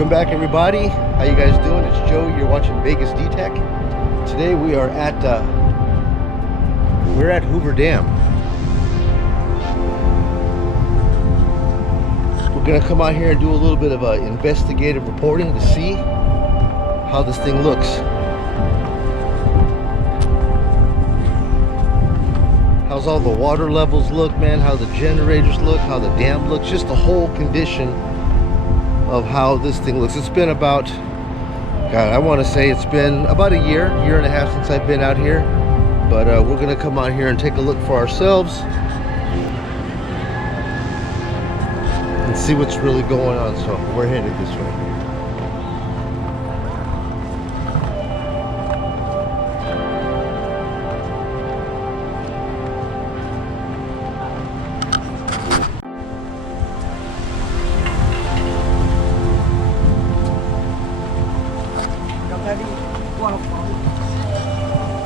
Welcome back, everybody. How you guys doing? It's Joe. You're watching Vegas D-Tech. Today we are at Hoover Dam. We're gonna come out here and do a little bit of investigative reporting to see how this thing looks. How's all the water levels look, man? How the generators look, how the dam looks, just the whole condition of how this thing looks. It's been about, God, I want to say it's been about a year and a half since I've been out here. But we're going to come out here and take a look for ourselves and see what's really going on. So we're headed this way.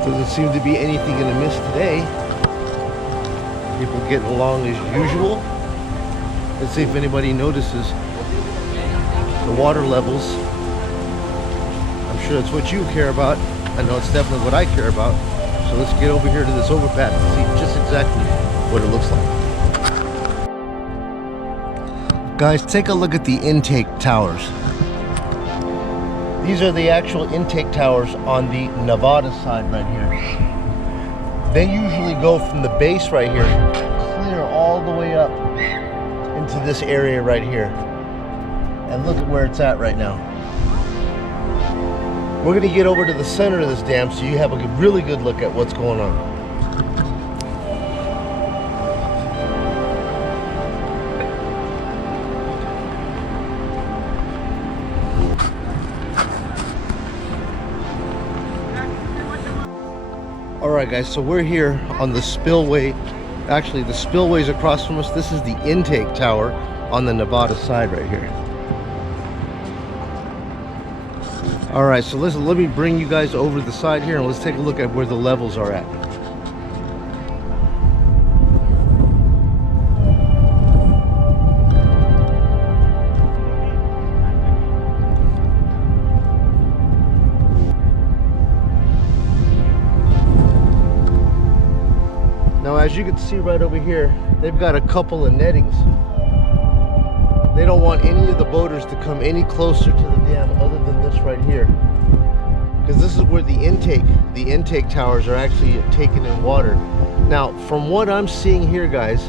Doesn't seem to be anything in the mist today. People getting along as usual. Let's see if anybody notices the water levels. I'm sure it's what you care about. I know it's definitely what I care about. So let's get over here to this overpass and see just exactly what it looks like. Guys, take a look at the intake towers. These are the actual intake towers on the Nevada side right here. They usually go from the base right here, clear all the way up into this area right here. And look at where it's at right now. We're gonna get over to the center of this dam so you have a really good look at what's going on. Alright guys, so we're here on the spillway. Actually, the spillway's across from us. This is the intake tower on the Nevada side right here. Alright, so listen, let me bring you guys over the side here and let's take a look at where the levels are at. Now, as you can see right over here, they've got a couple of nettings. They don't want any of the boaters to come any closer to the dam other than this right here. Because this is where the intake towers are actually taking in water. Now, from what I'm seeing here, guys,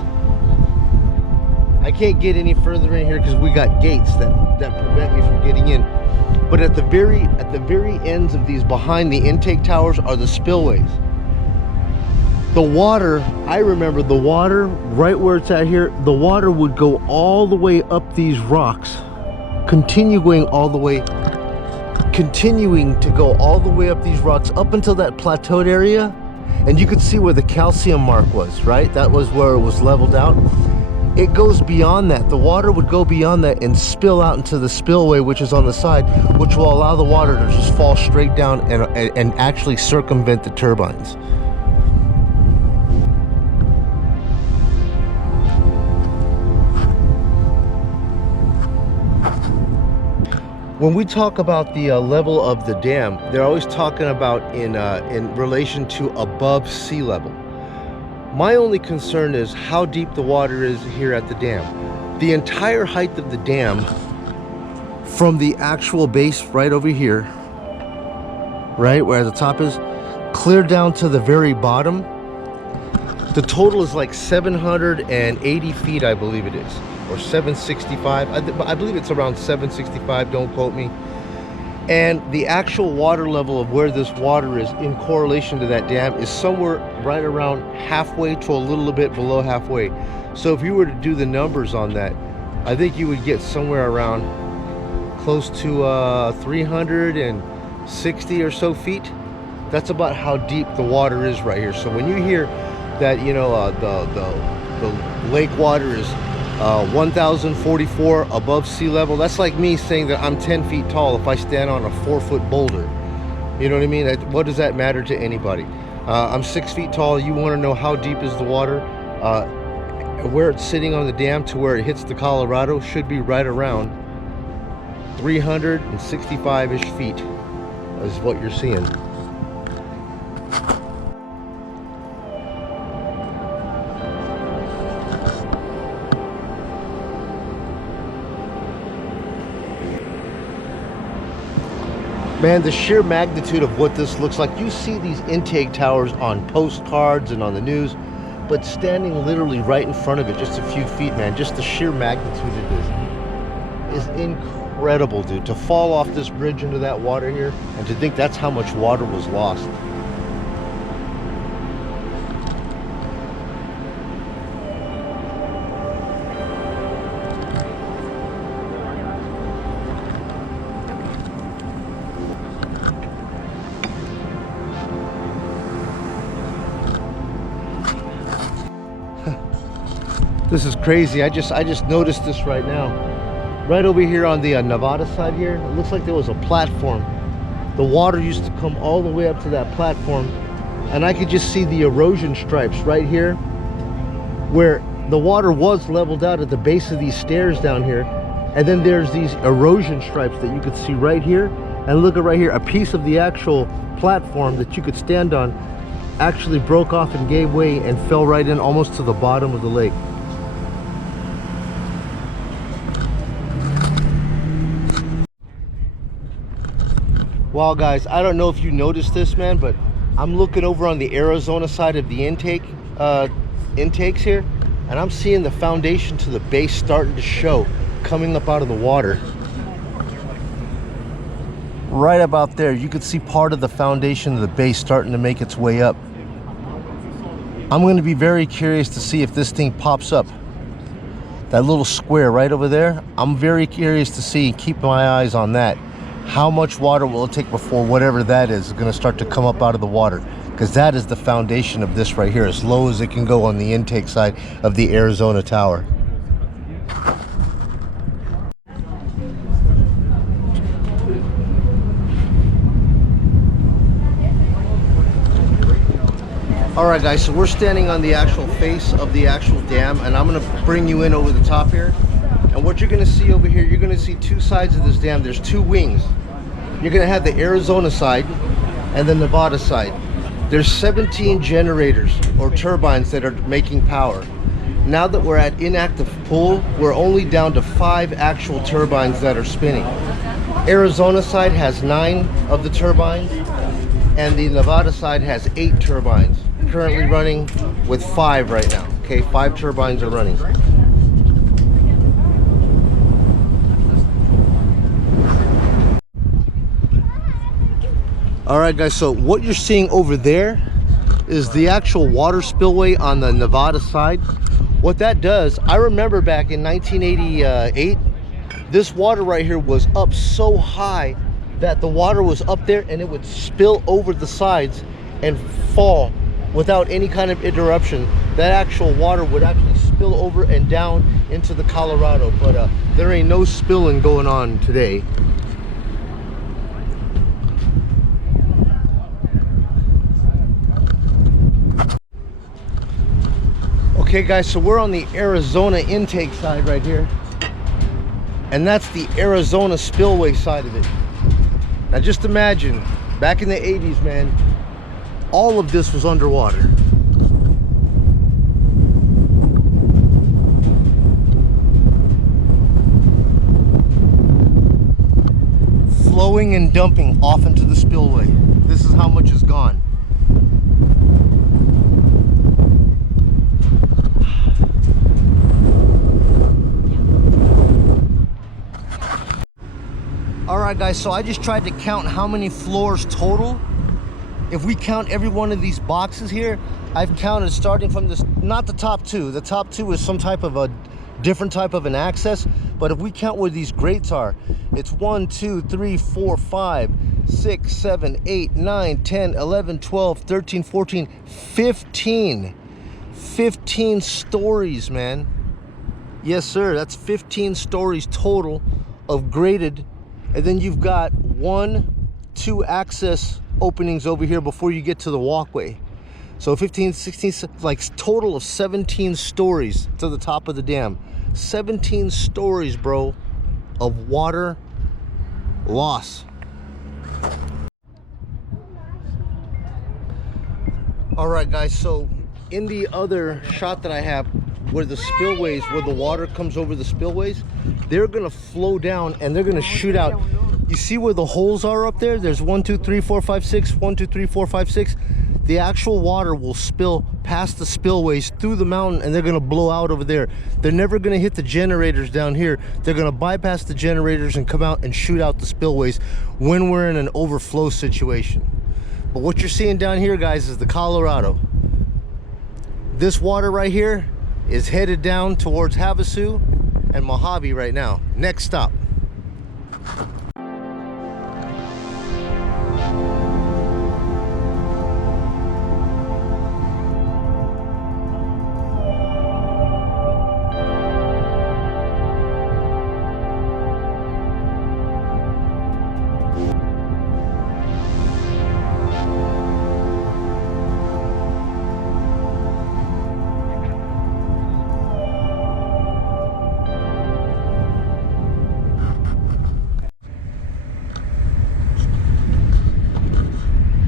I can't get any further in here because we got gates that prevent me from getting in. But at the very ends of these, behind the intake towers, are the spillways. The water, I remember the water right where it's at here, the water would go all the way up these rocks, continuing to go all the way up these rocks up until that plateaued area. And you could see where the calcium mark was, right? That was where it was leveled out. It goes beyond that. The water would go beyond that and spill out into the spillway, which is on the side, which will allow the water to just fall straight down and actually circumvent the turbines. When we talk about the level of the dam, they're always talking about in relation to above sea level. My only concern is how deep the water is here at the dam. The entire height of the dam, from the actual base right over here, right where the top is, clear down to the very bottom, the total is like 780 feet, I believe it is. Or 765, I believe it's around 765, don't quote me. And the actual water level of where this water is in correlation to that dam is somewhere right around halfway to a little bit below halfway. So if you were to do the numbers on that, I think you would get somewhere around close to 360 or so feet. That's about how deep the water is right here. So when you hear that, you know, the lake water is 1,044 above sea level, that's like me saying that I'm 10 feet tall if I stand on a 4-foot boulder. You know what I mean? What does that matter to anybody? I'm 6 feet tall. You want to know how deep is the water? Where it's sitting on the dam to where it hits the Colorado should be right around 365-ish feet is what you're seeing. Man, the sheer magnitude of what this looks like. You see these intake towers on postcards and on the news, but standing literally right in front of it, just a few feet, man, just the sheer magnitude of this is incredible, dude. To fall off this bridge into that water here, and to think that's how much water was lost. This is crazy. I just noticed this right now. Right over here on the Nevada side here, it looks like there was a platform. The water used to come all the way up to that platform, and I could just see the erosion stripes right here, where the water was leveled out at the base of these stairs down here, and then there's these erosion stripes that you could see right here. And look at right here, a piece of the actual platform that you could stand on actually broke off and gave way and fell right in almost to the bottom of the lake. Wow, guys, I don't know if you noticed this, man, but I'm looking over on the Arizona side of the intakes here, and I'm seeing the foundation to the base starting to show, coming up out of the water. Right about there, you could see part of the foundation of the base starting to make its way up. I'm going to be very curious to see if this thing pops up. That little square right over there, I'm very curious to see, keep my eyes on that. How much water will it take before whatever that is going to start to come up out of the water? Because that is the foundation of this right here, as low as it can go on the intake side of the Arizona tower. All right, guys, so we're standing on the actual face of the actual dam, and I'm going to bring you in over the top here. And what you're going to see over here, you're going to see two sides of this dam. There's two wings. You're going to have the Arizona side and the Nevada side. There's 17 generators or turbines that are making power. Now that we're at inactive pool, we're only down to 5 actual turbines that are spinning. Arizona side has 9 of the turbines, and the Nevada side has 8 turbines. Currently running with 5 right now. Okay, 5 turbines are running. All right, guys, so what you're seeing over there is the actual water spillway on the Nevada side. What that does, I remember back in 1988, this water right here was up so high that the water was up there and it would spill over the sides and fall without any kind of interruption. That actual water would actually spill over and down into the Colorado, but there ain't no spilling going on today. Okay, guys, so we're on the Arizona intake side right here, and that's the Arizona spillway side of it. Now just imagine, back in the 80s, man, all of this was underwater. Flowing and dumping off into the spillway. This is how much is gone. Alright, guys, so I just tried to count how many floors total. If we count every one of these boxes here, I've counted starting from this, not the top 2. The top 2 is some type of a different type of an access, but if we count where these grates are, it's 1, 2, 3, 4, 5, 6, 7, 8, 9, 10, 11, 12, 13, 14, 15 stories, man. Yes, sir, that's 15 stories total of grated. And then you've got 1, 2 access openings over here before you get to the walkway. So 15, 16, like total of 17 stories to the top of the dam. 17 stories, bro, of water loss. All right, guys, so in the other shot that I have, where the spillways, where the water comes over the spillways, they're gonna flow down and they're gonna shoot out. You see where the holes are up there? There's 1, 2, 3, 4, 5, 6, 1, 2, 3, 4, 5, 6. The actual water will spill past the spillways through the mountain and they're gonna blow out over there. They're never gonna hit the generators down here. They're gonna bypass the generators and come out and shoot out the spillways when we're in an overflow situation. But what you're seeing down here, guys, is the Colorado. This water right here is headed down towards Havasu and Mojave right now. Next stop.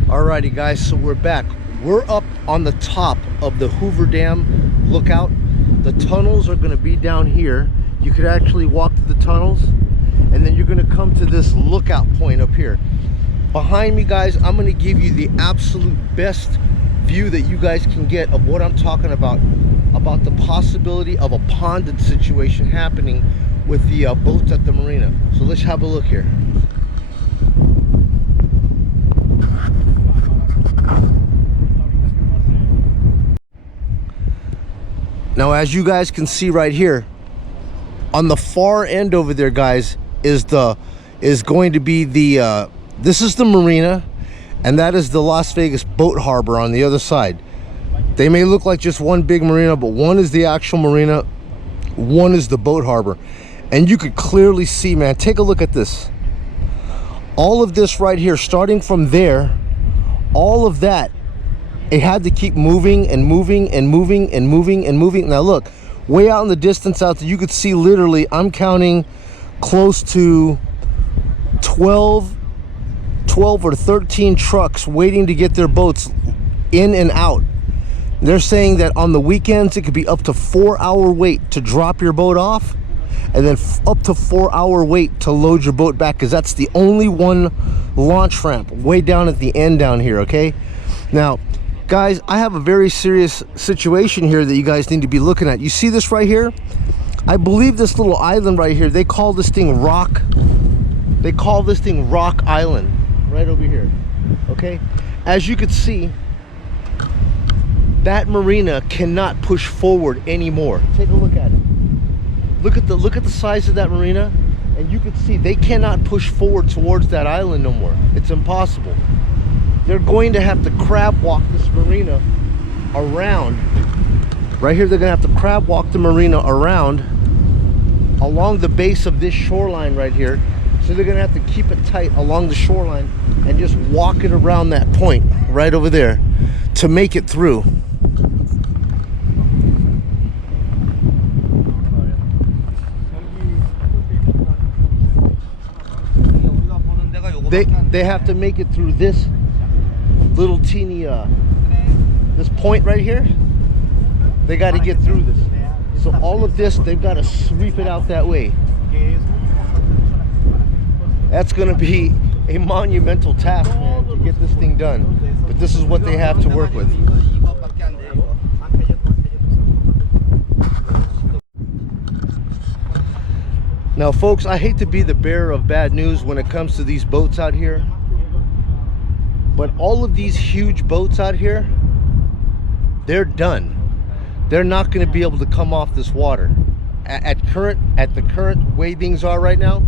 Alrighty, guys, so we're back. We're up on the top of the Hoover Dam lookout. The tunnels are going to be down here. You could actually walk to the tunnels and then you're going to come to this lookout point up here. Behind me, guys, I'm going to give you the absolute best view that you guys can get of what I'm talking about the possibility of a ponded situation happening with the boats at the marina. So let's have a look here. Now, as you guys can see right here, on the far end over there, guys, is going to be the this is the marina, and that is the Las Vegas boat harbor on the other side. They may look like just one big marina, but one is the actual marina, one is the boat harbor. And you could clearly see, man, take a look at this. All of this right here, starting from there, all of that, it had to keep moving and moving and moving and moving and moving. Now look, way out in the distance out there, you could see literally, I'm counting close to 12 or 13 trucks waiting to get their boats in and out. They're saying that on the weekends, it could be up to 4-hour wait to drop your boat off, and then up to 4-hour wait to load your boat back, because that's the only one launch ramp way down at the end down here, okay? Now, guys, I have a very serious situation here that you guys need to be looking at. You see this right here? I believe this little island right here, they call this thing Rock. They call this thing Rock Island, right over here, okay? As you can see, that marina cannot push forward anymore. Take a look at it. Look at the size of that marina, and you can see they cannot push forward towards that island no more. It's impossible. They're going to have to crab walk this marina around. Right here, they're gonna have to crab walk the marina around along the base of this shoreline right here. So they're gonna have to keep it tight along the shoreline and just walk it around that point right over there to make it through. They have to make it through this little teeny this point right here. They got to get through this. So all of this, they've got to sweep it out that way. That's going to be a monumental task, man, to get this thing done. But this is what they have to work with. Now, folks, I hate to be the bearer of bad news when it comes to these boats out here, but all of these huge boats out here, they're done. They're not going to be able to come off this water. At the current way things are right now,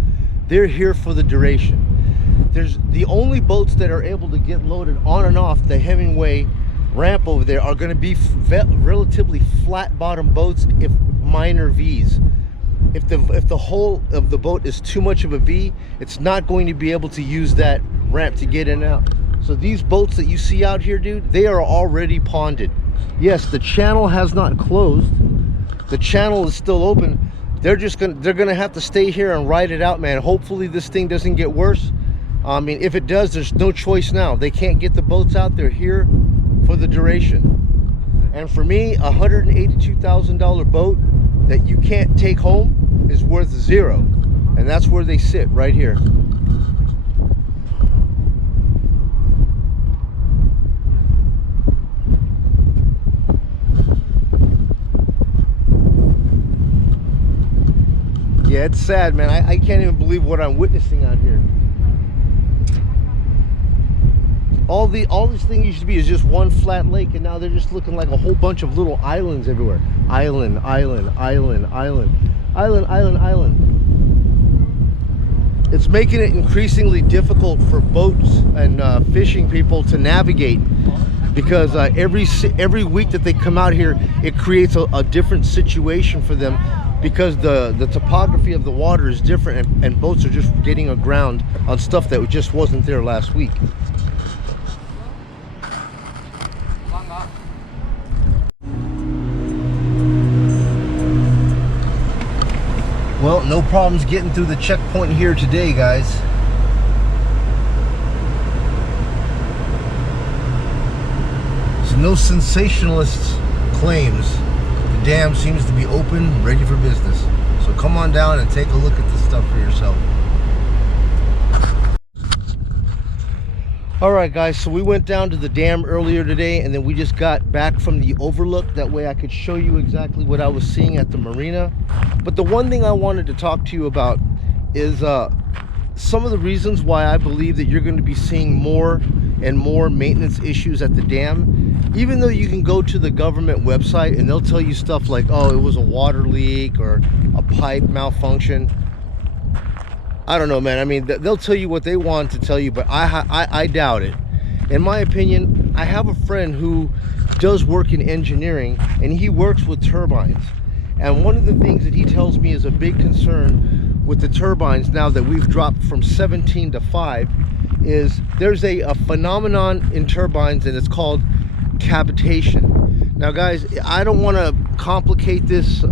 they're here for the duration. There's the only boats that are able to get loaded on and off the Hemingway ramp over there are going to be relatively flat bottom boats, if minor V's. If the hull of the boat is too much of a V, it's not going to be able to use that ramp to get in and out. So these boats that you see out here, dude, they are already ponded. Yes, the channel has not closed. The channel is still open. they're gonna have to stay here and ride it out, man. Hopefully this thing doesn't get worse. I mean, if it does, there's no choice now. They can't get the boats out. They're here for the duration. And for me, a $182,000 boat that you can't take home is worth zero. And that's where they sit, right here. Yeah, it's sad, man. I can't even believe what I'm witnessing out here. All this thing used to be is just one flat lake, and now they're just looking like a whole bunch of little islands everywhere. Island, island, island, island, island, island, island. It's making it increasingly difficult for boats and fishing people to navigate, because every week that they come out here, it creates a different situation for them, because the topography of the water is different, and boats are just getting aground on stuff that just wasn't there last week. Well, no problems getting through the checkpoint here today, guys. So no sensationalist claims. The dam seems to be open, ready for business. So come on down and take a look at this stuff for yourself. Alright guys, so we went down to the dam earlier today, and then we just got back from the overlook. That way I could show you exactly what I was seeing at the marina. But the one thing I wanted to talk to you about is some of the reasons why I believe that you're going to be seeing more and more maintenance issues at the dam. Even though you can go to the government website and they'll tell you stuff like, oh, it was a water leak or a pipe malfunction. I don't know, man. I mean, they'll tell you what they want to tell you, but I doubt it. In my opinion, I have a friend who does work in engineering, and he works with turbines. And one of the things that he tells me is a big concern with the turbines now that we've dropped from 17 to 5 is there's a phenomenon in turbines, and it's called cavitation. Now, guys, I don't want to complicate this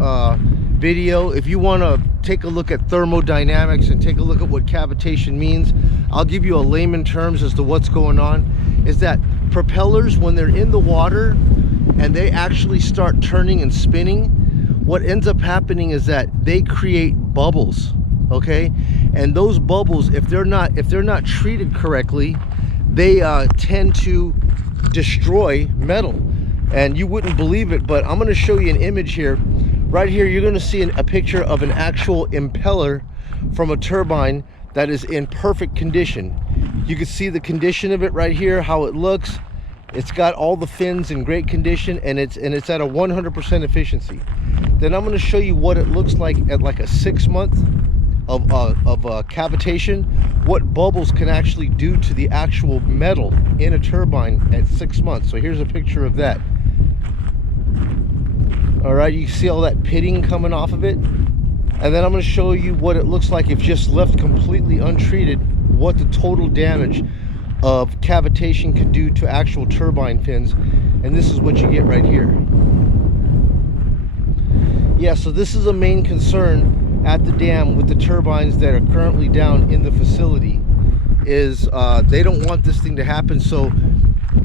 video. If you want to take a look at thermodynamics and take a look at what cavitation means, I'll give you a layman terms as to what's going on. Is that propellers, when they're in the water and they actually start turning and spinning, what ends up happening is that they create bubbles, okay? And those bubbles, if they're not treated correctly, they tend to destroy metal. And you wouldn't believe it, but I'm going to show you an image here. Right here, you're going to see a picture of an actual impeller from a turbine that is in perfect condition. You can see the condition of it right here, how it looks. It's got all the fins in great condition, and it's at a 100% efficiency. Then I'm going to show you what it looks like at like a 6 month of cavitation, what bubbles can actually do to the actual metal in a turbine at 6 months. So here's a picture of that. All right, you see all that pitting coming off of it. And then I'm going to show you what it looks like if just left completely untreated, what the total damage of cavitation could do to actual turbine fins. And this is what you get right here. Yeah, so this is a main concern at the dam with the turbines that are currently down in the facility, is they don't want this thing to happen. So,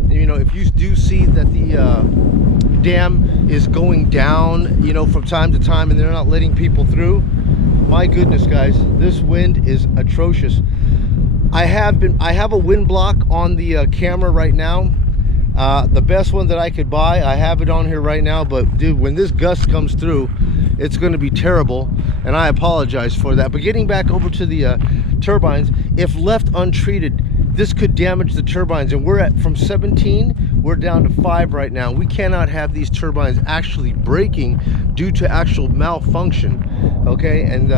you know, if you do see that the dam is going down, you know, from time to time, and they're not letting people through, my goodness, guys, this wind is atrocious. I have a wind block on the camera right now, the best one that I could buy. I have it on here right now, but dude, when this gust comes through, it's going to be terrible, and I apologize for that. But getting back over to the turbines, if left untreated, this could damage the turbines, and from 17 we're down to 5 right now. We cannot have these turbines actually breaking due to actual malfunction, okay? And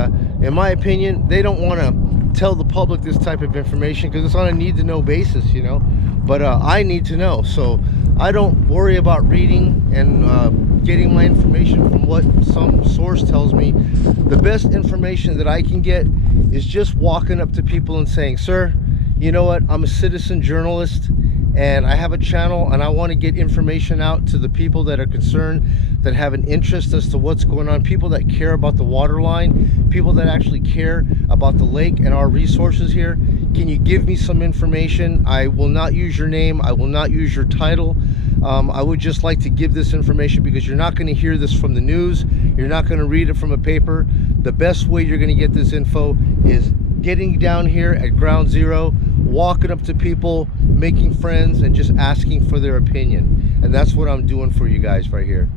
in my opinion, they don't want to tell the public this type of information because it's on a need-to-know basis, you know. But I need to know, so I don't worry about reading and getting my information from what some source tells me. The best information that I can get is just walking up to people and saying, sir, you know what, I'm a citizen journalist, and I have a channel, and I want to get information out to the people that are concerned, that have an interest as to what's going on, people that care about the water line, people that actually care about the lake and our resources here. Can you give me some information? I will not use your name, I will not use your title. I would just like to give this information, because you're not going to hear this from the news, you're not going to read it from a paper. The best way you're going to get this info is getting down here at ground zero, walking up to people, making friends, and just asking for their opinion. And that's what I'm doing for you guys right here.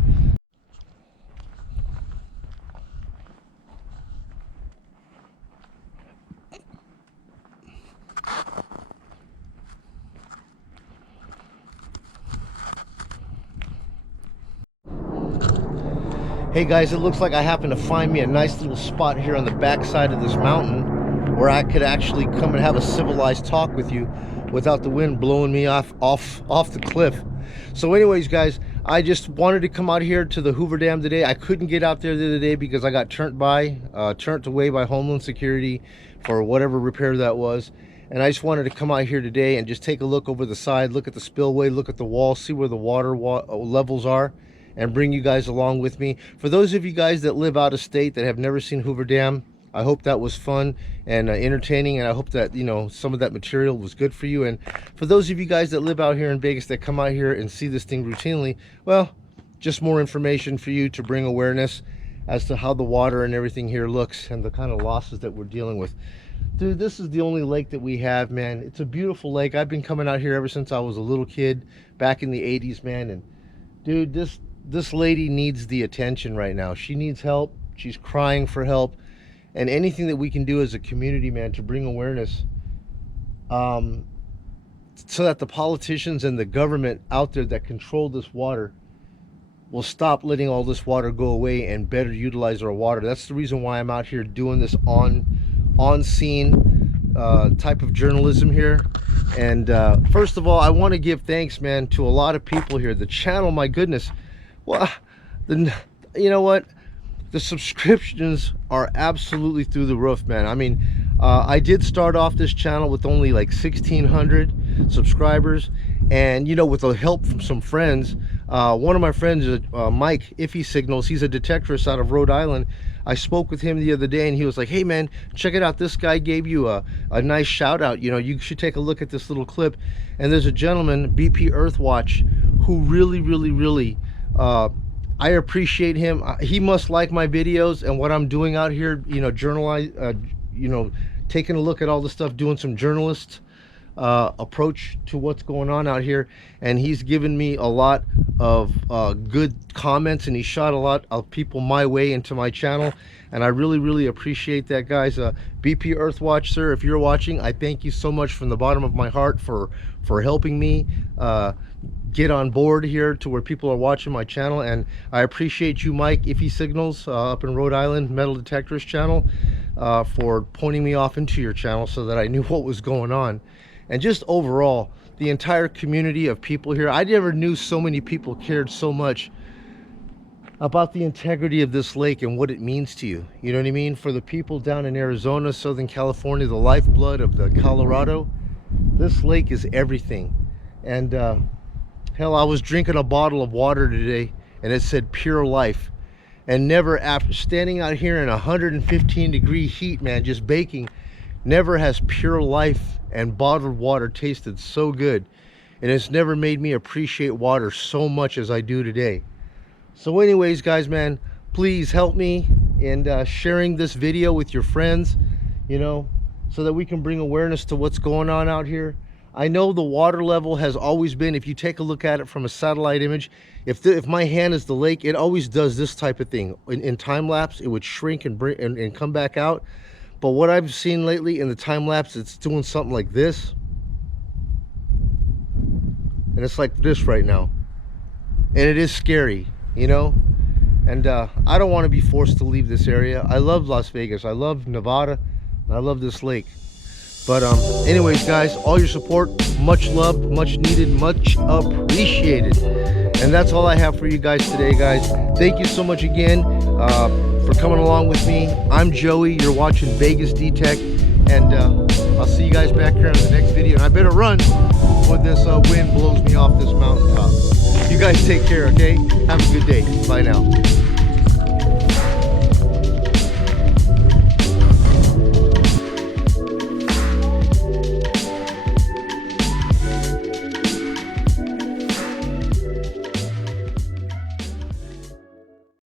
Hey guys, it looks like I happen to find me a nice little spot here on the back side of this mountain where I could actually come and have a civilized talk with you without the wind blowing me off the cliff. So anyways guys, I just wanted to come out here to the Hoover Dam today. I couldn't get out there the other day because I got turned away by Homeland Security for whatever repair that was. And I just wanted to come out here today and just take a look over the side, look at the spillway, look at the wall, see where the water levels are, and bring you guys along with me. For those of you guys that live out of state that have never seen Hoover Dam, I hope that was fun and entertaining, and I hope that, you know, some of that material was good for you. And for those of you guys that live out here in Vegas that come out here and see this thing routinely, well, just more information for you to bring awareness as to how the water and everything here looks and the kind of losses that we're dealing with. Dude, this is the only lake that we have, man. It's a beautiful lake. I've been coming out here ever since I was a little kid back in the 80s, man. And dude, this lady needs the attention right now. She needs help. She's crying for help. And anything that we can do as a community, man, to bring awareness, so that the politicians and the government out there that control this water will stop letting all this water go away and better utilize our water. That's the reason why I'm out here doing this on scene type of journalism here. And first of all, I want to give thanks, man, to a lot of people here. The channel, my goodness, well, you know what, the subscriptions are absolutely through the roof, man. I mean, I did start off this channel with only like 1,600 subscribers, and you know, with the help from some friends, one of my friends, Mike, if he signals, he's a detectorist out of Rhode Island. I spoke with him the other day, and he was like, hey man, check it out, this guy gave you a nice shout out, you know, you should take a look at this little clip. And there's a gentleman, BP Earthwatch, who really I appreciate him. He must like my videos and what I'm doing out here, you know, you know, taking a look at all the stuff, doing some journalist approach to what's going on out here. And he's given me a lot of good comments, and he shot a lot of people my way into my channel, and I really appreciate that, guys. BP Earthwatch, sir, if you're watching, I thank you so much from the bottom of my heart for helping me get on board here to where people are watching my channel. And I appreciate you, Mike, Iffy Signals, up in Rhode Island, Metal Detectors channel, for pointing me off into your channel so that I knew what was going on. And just overall, the entire community of people here, I never knew so many people cared so much about the integrity of this lake and what it means to you. You know what I mean? For the people down in Arizona, Southern California, the lifeblood of the Colorado, this lake is everything. And hell, I was drinking a bottle of water today and it said pure life. And never, after standing out here in 115-degree heat, man, just baking, never has pure life and bottled water tasted so good. And it's never made me appreciate water so much as I do today. So anyways, guys, man, please help me in sharing this video with your friends, you know, so that we can bring awareness to what's going on out here. I know the water level has always been, if you take a look at it from a satellite image, if my hand is the lake, it always does this type of thing. In time lapse, it would shrink and come back out. But what I've seen lately in the time lapse, it's doing something like this. And it's like this right now. And it is scary, you know? And I don't want to be forced to leave this area. I love Las Vegas. I love Nevada. I love this lake. But anyways, guys, all your support, much loved, much needed, much appreciated. And that's all I have for you guys today, guys. Thank you so much again for coming along with me. I'm Joey. You're watching Vegas D-Tech. And I'll see you guys back here on the next video. And I better run when this wind blows me off this mountaintop. You guys take care, okay? Have a good day. Bye now.